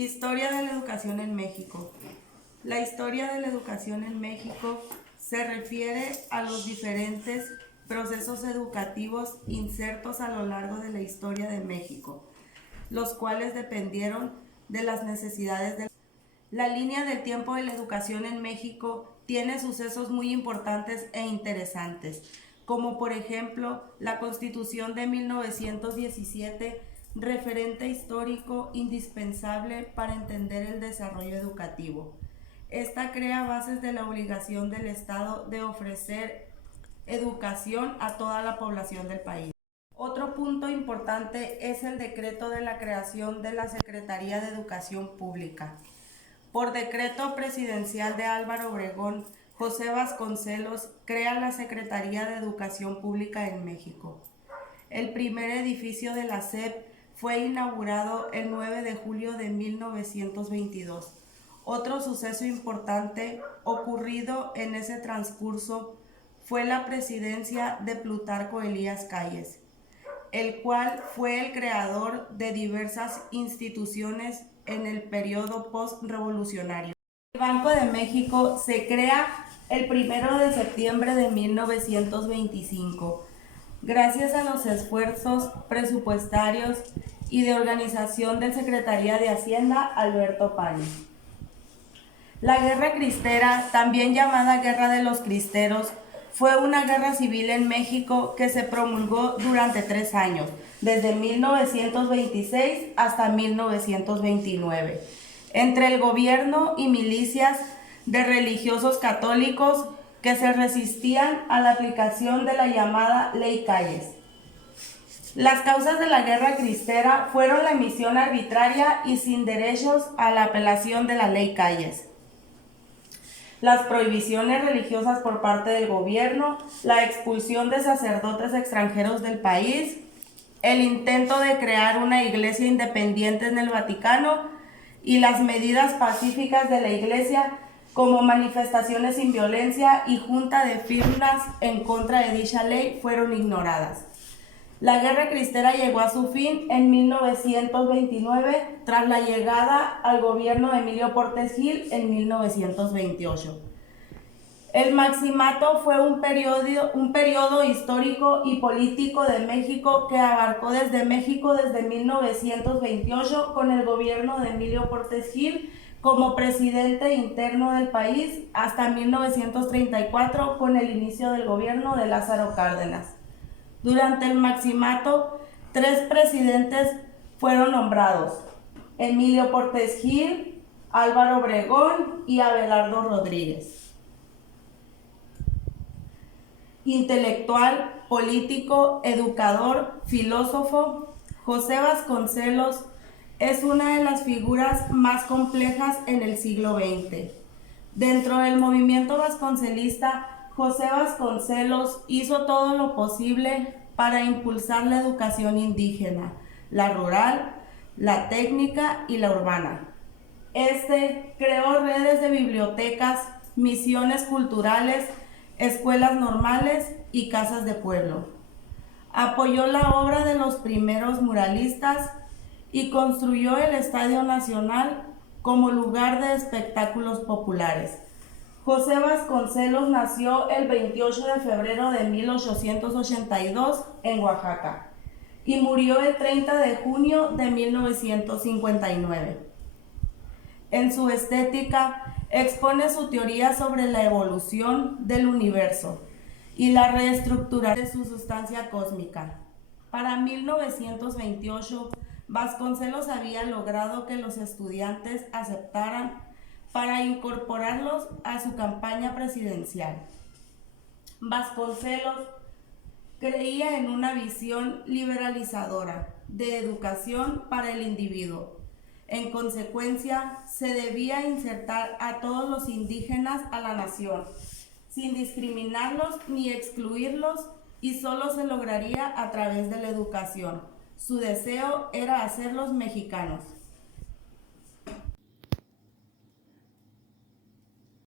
Historia de la educación en México. La historia de la educación en México se refiere a los diferentes procesos educativos insertos a lo largo de la historia de México, los cuales dependieron de las necesidades de la línea del tiempo de la educación en México tiene sucesos muy importantes e interesantes, como por ejemplo la Constitución de 1917, referente histórico indispensable para entender el desarrollo educativo. Esta crea bases de la obligación del Estado de ofrecer educación a toda la población del país. Otro punto importante es el decreto de la creación de la Secretaría de Educación Pública. Por decreto presidencial de Álvaro Obregón, José Vasconcelos crea la Secretaría de Educación Pública en México. El primer edificio de la SEP fue inaugurado el 9 de julio de 1922. Otro suceso importante ocurrido en ese transcurso fue la presidencia de Plutarco Elías Calles, el cual fue el creador de diversas instituciones en el periodo post-revolucionario. El Banco de México se crea el 1 de septiembre de 1925, gracias a los esfuerzos presupuestarios y de organización del Secretaría de Hacienda, Alberto Pani. La Guerra Cristera, también llamada Guerra de los Cristeros, fue una guerra civil en México que se promulgó durante 3 años, desde 1926 hasta 1929, entre el gobierno y milicias de religiosos católicos que se resistían a la aplicación de la llamada Ley Calles. Las causas de la Guerra Cristera fueron la emisión arbitraria y sin derechos a la apelación de la Ley Calles, las prohibiciones religiosas por parte del gobierno, la expulsión de sacerdotes extranjeros del país, el intento de crear una iglesia independiente en el Vaticano y las medidas pacíficas de la iglesia como manifestaciones sin violencia y junta de firmas en contra de dicha ley fueron ignoradas. La Guerra Cristera llegó a su fin en 1929 tras la llegada al gobierno de Emilio Portes Gil en 1928. El Maximato fue un periodo histórico y político de México que abarcó desde 1928 con el gobierno de Emilio Portes Gil como presidente interno del país hasta 1934 con el inicio del gobierno de Lázaro Cárdenas. Durante el Maximato, 3 presidentes fueron nombrados: Emilio Portes Gil, Álvaro Obregón y Abelardo Rodríguez. Intelectual, político, educador, filósofo, José Vasconcelos es una de las figuras más complejas en el siglo XX. Dentro del movimiento vasconcelista, José Vasconcelos hizo todo lo posible para impulsar la educación indígena, la rural, la técnica y la urbana. Creó redes de bibliotecas, misiones culturales, escuelas normales y casas de pueblo. Apoyó la obra de los primeros muralistas y construyó el Estadio Nacional como lugar de espectáculos populares. José Vasconcelos nació el 28 de febrero de 1882 en Oaxaca y murió el 30 de junio de 1959. En su estética expone su teoría sobre la evolución del universo y la reestructuración de su sustancia cósmica. Para 1928, Vasconcelos había logrado que los estudiantes aceptaran para incorporarlos a su campaña presidencial. Vasconcelos creía en una visión liberalizadora de educación para el individuo. En consecuencia, se debía insertar a todos los indígenas a la nación, sin discriminarlos ni excluirlos, y solo se lograría a través de la educación. Su deseo era hacerlos mexicanos.